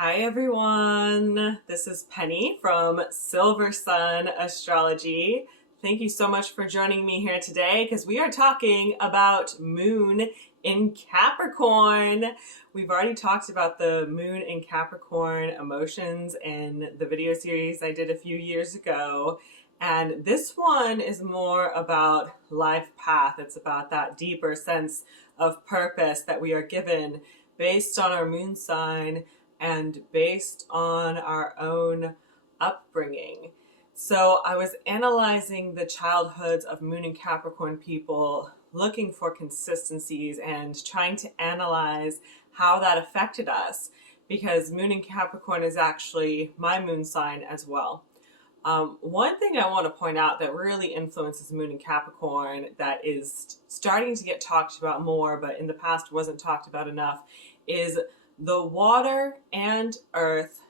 Hi everyone, this is Penny from Silver Sun Astrology. Thank you so much for joining me here today because we are talking about Moon in Capricorn. We've already talked about the Moon in Capricorn emotions in the video series I did a few years ago. And this one is more about life path. It's about that deeper sense of purpose that we are given based on our moon sign and based on our own upbringing. So I was analyzing the childhoods of Moon and Capricorn people, looking for consistencies and trying to analyze how that affected us, because Moon and Capricorn is actually my moon sign as well. One thing I want to point out that really influences Moon and Capricorn that is starting to get talked about more, but in the past wasn't talked about enough, is the water and earth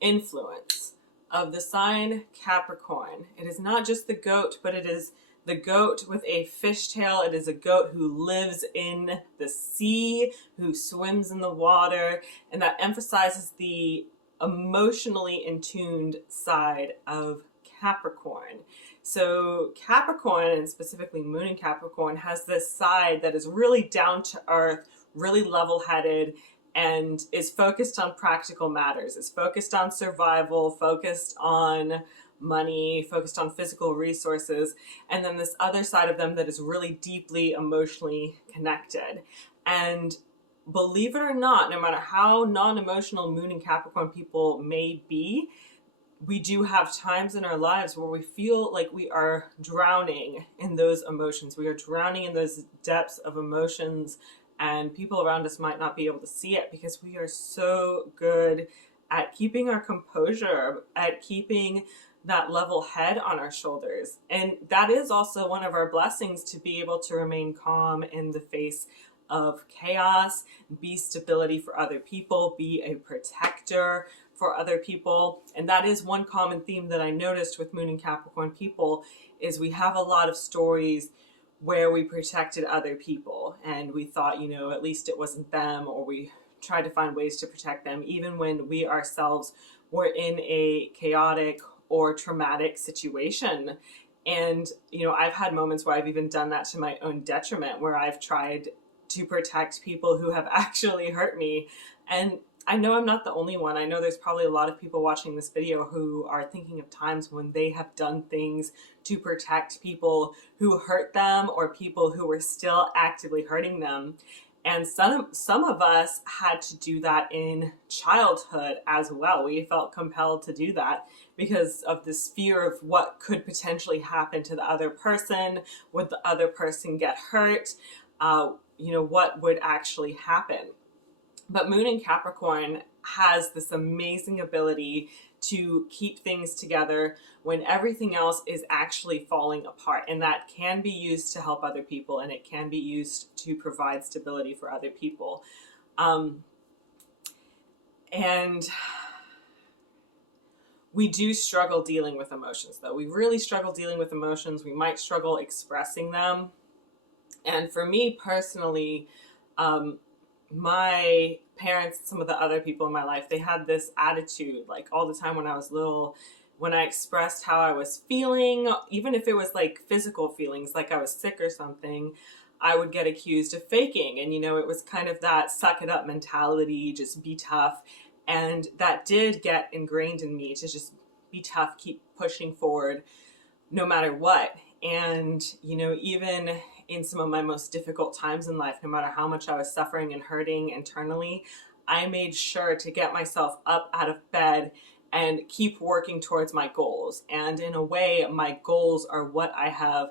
influence of the sign Capricorn. It is not just the goat, but it is the goat with a fishtail. It is a goat who lives in the sea, who swims in the water, and that emphasizes the emotionally in tuned side of Capricorn. So Capricorn, and specifically Moon in Capricorn, has this side that is really down to earth, really level-headed, and is focused on practical matters. It's focused on survival, focused on money, focused on physical resources, and then this other side of them that is really deeply emotionally connected. And believe it or not, no matter how non-emotional Moon and Capricorn people may be, we do have times in our lives where we feel like we are drowning in those emotions. We are drowning in those depths of emotions, and people around us might not be able to see it because we are so good at keeping our composure, at keeping that level head on our shoulders. And that is also one of our blessings, to be able to remain calm in the face of chaos, be stability for other people, be a protector for other people. And that is one common theme that I noticed with Moon and Capricorn people, is we have a lot of stories where we protected other people and we thought, at least it wasn't them, or we tried to find ways to protect them, even when we ourselves were in a chaotic or traumatic situation. And, I've had moments where I've even done that to my own detriment, where I've tried to protect people who have actually hurt me. And I know I'm not the only one. I know there's probably a lot of people watching this video who are thinking of times when they have done things to protect people who hurt them, or people who were still actively hurting them. And some of us had to do that in childhood as well. We felt compelled to do that because of this fear of what could potentially happen to the other person. Would the other person get hurt? What would actually happen? But Moon in Capricorn has this amazing ability to keep things together when everything else is actually falling apart. And that can be used to help other people, and it can be used to provide stability for other people. And we do struggle dealing with emotions, though. We really struggle dealing with emotions. We might struggle expressing them. And for me personally, my parents, some of the other people in my life, they had this attitude, like all the time when I was little, when I expressed how I was feeling, even if it was like physical feelings, like I was sick or something, I would get accused of faking. And, it was kind of that suck it up mentality, just be tough. And that did get ingrained in me, to just be tough, keep pushing forward no matter what. And, even in some of my most difficult times in life, no matter how much I was suffering and hurting internally, I made sure to get myself up out of bed and keep working towards my goals. And in a way, my goals are what I have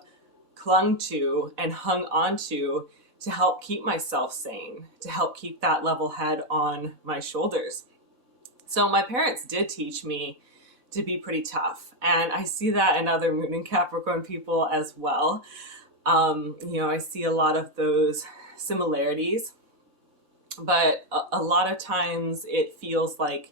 clung to and hung on to help keep myself sane, to help keep that level head on my shoulders. So my parents did teach me to be pretty tough. And I see that in other Moon and Capricorn people as well. I see a lot of those similarities, but a lot of times it feels like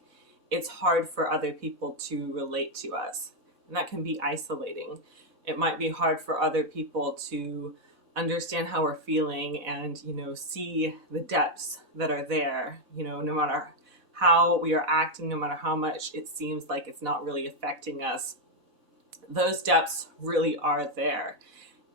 it's hard for other people to relate to us, and that can be isolating. It might be hard for other people to understand how we're feeling and, see the depths that are there, no matter how we are acting, no matter how much it seems like it's not really affecting us, those depths really are there.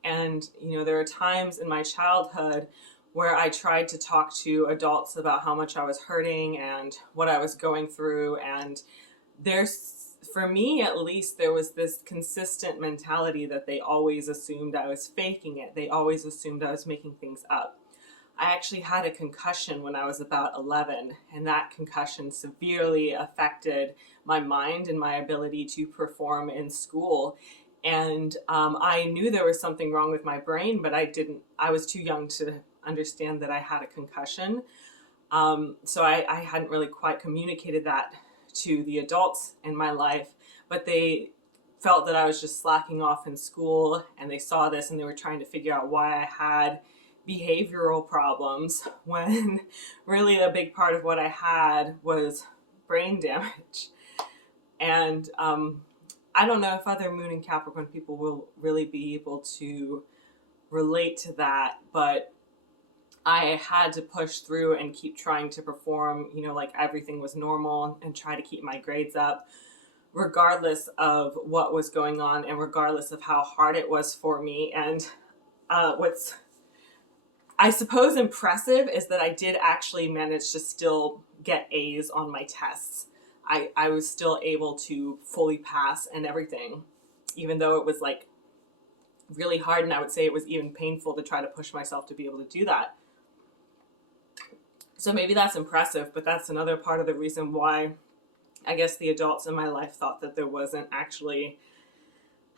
And, there are times in my childhood where I tried to talk to adults about how much I was hurting and what I was going through. And for me at least, there was this consistent mentality that they always assumed I was faking it. They always assumed I was making things up. I actually had a concussion when I was about 11, and that concussion severely affected my mind and my ability to perform in school. And I knew there was something wrong with my brain, but I was too young to understand that I had a concussion. So I hadn't really quite communicated that to the adults in my life, but they felt that I was just slacking off in school, and they saw this and they were trying to figure out why I had behavioral problems when really a big part of what I had was brain damage. And I don't know if other Moon and Capricorn people will really be able to relate to that, but I had to push through and keep trying to perform, like everything was normal, and try to keep my grades up, regardless of what was going on and regardless of how hard it was for me. And what's, I suppose, impressive is that I did actually manage to still get A's on my tests. I was still able to fully pass and everything, even though it was like really hard, and I would say it was even painful to try to push myself to be able to do that. So maybe that's impressive, but that's another part of the reason why I guess the adults in my life thought that there wasn't actually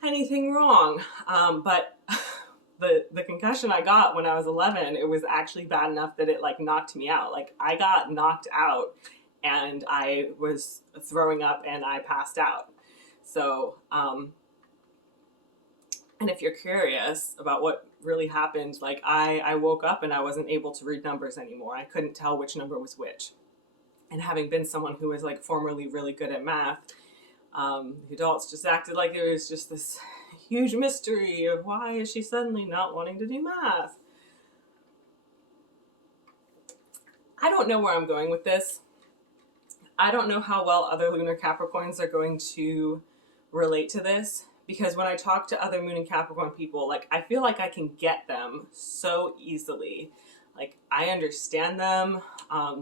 anything wrong. But the concussion I got when I was 11, it was actually bad enough that it like knocked me out. Like I got knocked out and I was throwing up and I passed out. So, and if you're curious about what really happened, like I woke up and I wasn't able to read numbers anymore. I couldn't tell which number was which. And having been someone who was like formerly really good at math, the adults just acted like it was just this huge mystery of why is she suddenly not wanting to do math. I don't know where I'm going with this. I don't know how well other lunar Capricorns are going to relate to this, because when I talk to other Moon and Capricorn people, like I feel like I can get them so easily. Like I understand them. I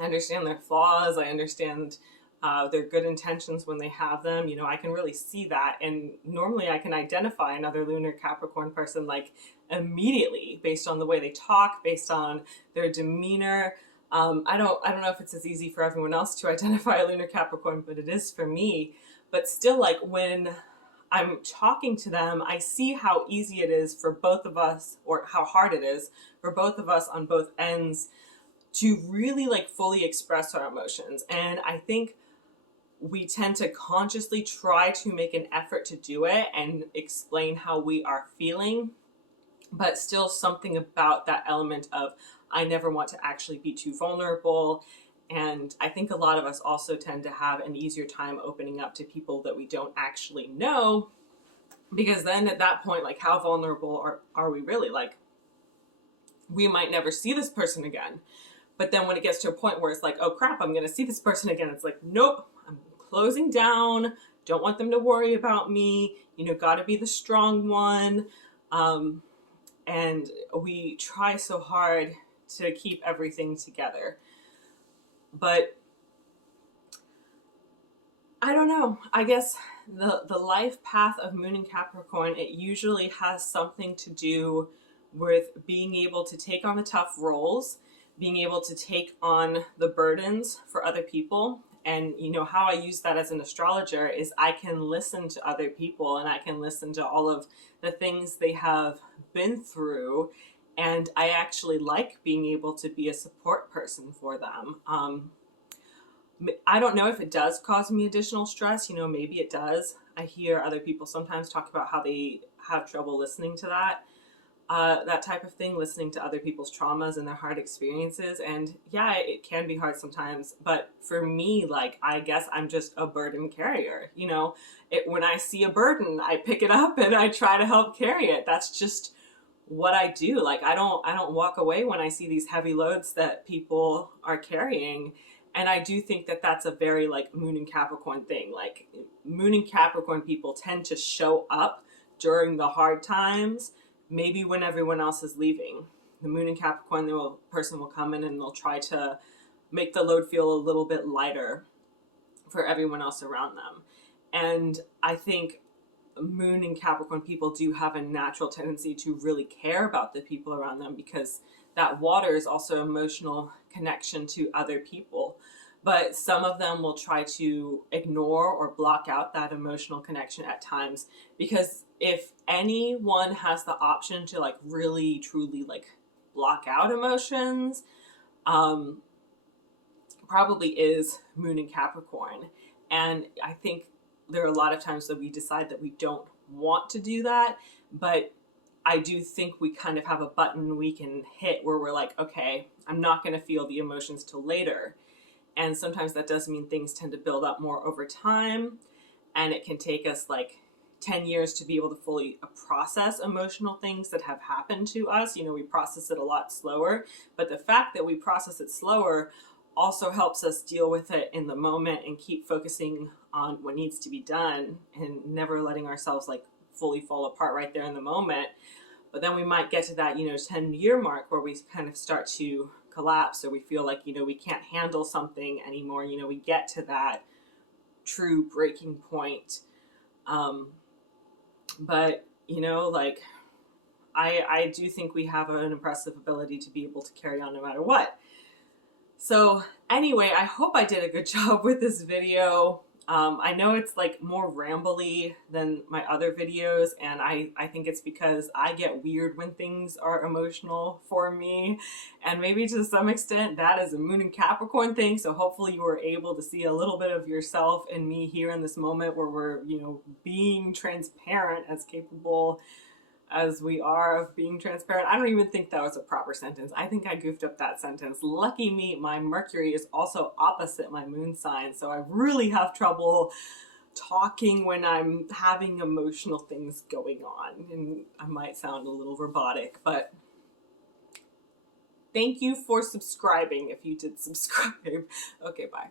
understand their flaws. I understand their good intentions when they have them. I can really see that. And normally I can identify another lunar Capricorn person like immediately based on the way they talk, based on their demeanor. I don't know if it's as easy for everyone else to identify a lunar Capricorn, but it is for me. But still, like when I'm talking to them, I see how easy it is for both of us, or how hard it is for both of us on both ends to really like fully express our emotions. And I think we tend to consciously try to make an effort to do it and explain how we are feeling, but still something about that element of I never want to actually be too vulnerable. And I think a lot of us also tend to have an easier time opening up to people that we don't actually know, because then at that point, like how vulnerable are we really? Like we might never see this person again. But then when it gets to a point where it's like, oh crap, I'm going to see this person again. It's like, nope, I'm closing down. Don't want them to worry about me. Got to be the strong one. And we try so hard to keep everything together. But I don't know. I guess the life path of Moon and Capricorn, it usually has something to do with being able to take on the tough roles, being able to take on the burdens for other people. And how I use that as an astrologer is I can listen to other people and I can listen to all of the things they have been through. And I actually like being able to be a support person for them. I don't know if it does cause me additional stress. Maybe it does. I hear other people sometimes talk about how they have trouble listening to that type of thing, listening to other people's traumas and their hard experiences. And yeah, it can be hard sometimes. But for me, like, I guess I'm just a burden carrier. When I see a burden, I pick it up and I try to help carry it. That's just what I do. Like, I don't walk away when I see these heavy loads that people are carrying. And I do think that that's a very like Moon and Capricorn thing. Like Moon and Capricorn people tend to show up during the hard times, maybe when everyone else is leaving. The Moon and Capricorn, person will come in and they'll try to make the load feel a little bit lighter for everyone else around them. And I think Moon and Capricorn people do have a natural tendency to really care about the people around them, because that water is also emotional connection to other people. But some of them will try to ignore or block out that emotional connection at times, because if anyone has the option to like really truly like block out emotions, probably is Moon and Capricorn. And I think there are a lot of times that we decide that we don't want to do that, but I do think we kind of have a button we can hit where we're like, okay, I'm not going to feel the emotions till later. And sometimes that does mean things tend to build up more over time, and it can take us like 10 years to be able to fully process emotional things that have happened to us. You know, we process it a lot slower, but the fact that we process it slower also helps us deal with it in the moment and keep focusing on what needs to be done and never letting ourselves like fully fall apart right there in the moment. But then we might get to that, 10-year mark where we kind of start to collapse, or we feel like, we can't handle something anymore. We get to that true breaking point. But, like I do think we have an impressive ability to be able to carry on no matter what. So anyway, I hope I did a good job with this video. I know it's like more rambly than my other videos, and I think it's because I get weird when things are emotional for me, and maybe to some extent that is a Moon and Capricorn thing. So hopefully you were able to see a little bit of yourself in me here in this moment where we're, being transparent, as capable as we are of being transparent. I don't even think that was a proper sentence. I think I goofed up that sentence. Lucky me, my Mercury is also opposite my moon sign, so I really have trouble talking when I'm having emotional things going on, and I might sound a little robotic, but thank you for subscribing if you did subscribe. Okay, bye.